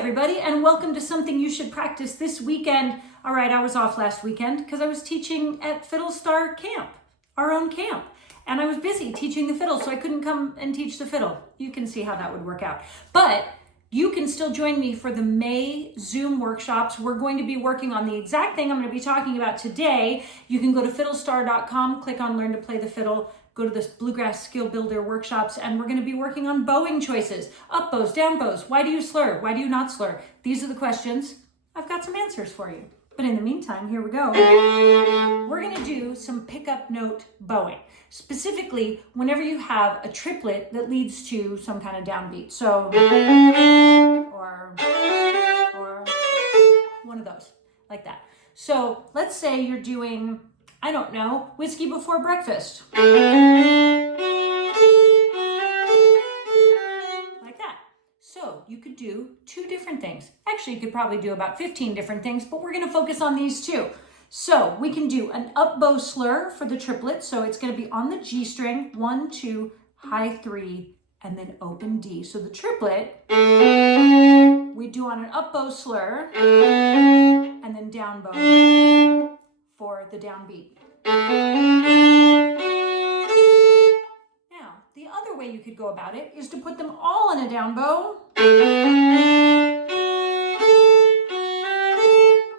everybody, and welcome to something you should practice this weekend. All right, I was off last weekend because I was teaching at Fiddle Star Camp, our own camp, and I was busy teaching the fiddle, so I couldn't come and teach the fiddle. You can see how that would work out. But you can still join me for the May Zoom workshops. We're going to be working on the exact thing I'm going to be talking about today. You can go to fiddlestar.com, click on Learn to Play the Fiddle, go to the Bluegrass Skill Builder workshops, and we're going to be working on bowing choices. Up bows, down bows. Why do you slur? Why do you not slur? These are the questions. I've got some answers for you. But in the meantime, here we go. We're going to do some pickup note bowing. Specifically, whenever you have a triplet that leads to some kind of downbeat. So, or one of those, like that. So let's say you're doing, I don't know, whiskey before breakfast. Like that. So you could do two different things. Actually, you could probably do about 15 different things, but we're going to focus on these two. So we can do an up bow slur for the triplet. So it's going to be on the G string, 1, 2, high 3, and then open D. So the triplet, we do on an up bow slur, and then down bow for the downbeat. Now, the other way you could go about it is to put them all in a down bow.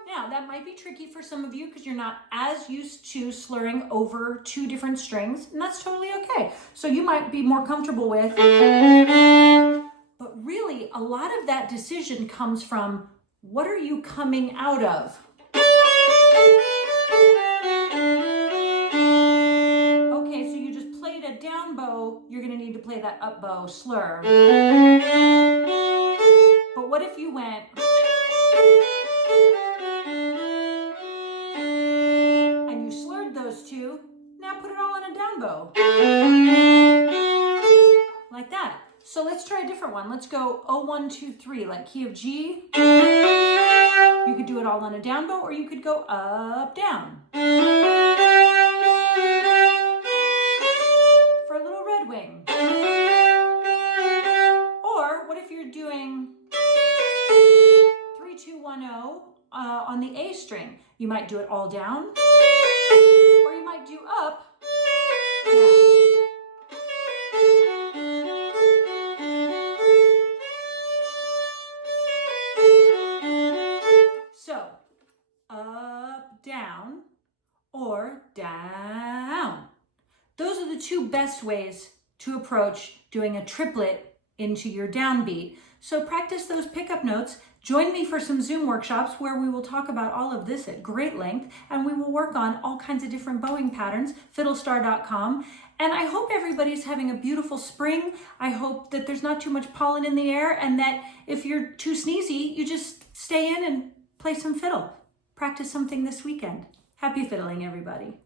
Now, that might be tricky for some of you because you're not as used to slurring over two different strings, and that's totally okay. So you might be more comfortable with, but really a lot of that decision comes from what are you coming out of? Okay, so you just played a down bow, you're going to need to play that up bow slur. But what if you went and you slurred those two, now put it all in a down bow. Like that. So let's try a different one. Let's go 0, 1, 2, 3, like key of G. You could do it all on a down bow, or you could go up, down. For a little red wing. Or what if you're doing 3, 2, 1, 0 on the A string? You might do it all down, or you might do up, down. So, up, down, or down. Those are the two best ways to approach doing a triplet into your downbeat. So practice those pickup notes. Join me for some Zoom workshops where we will talk about all of this at great length, and we will work on all kinds of different bowing patterns, fiddlestar.com. And I hope everybody's having a beautiful spring. I hope that there's not too much pollen in the air, and that if you're too sneezy, you just stay in and play some fiddle. Practice something this weekend. Happy fiddling, everybody.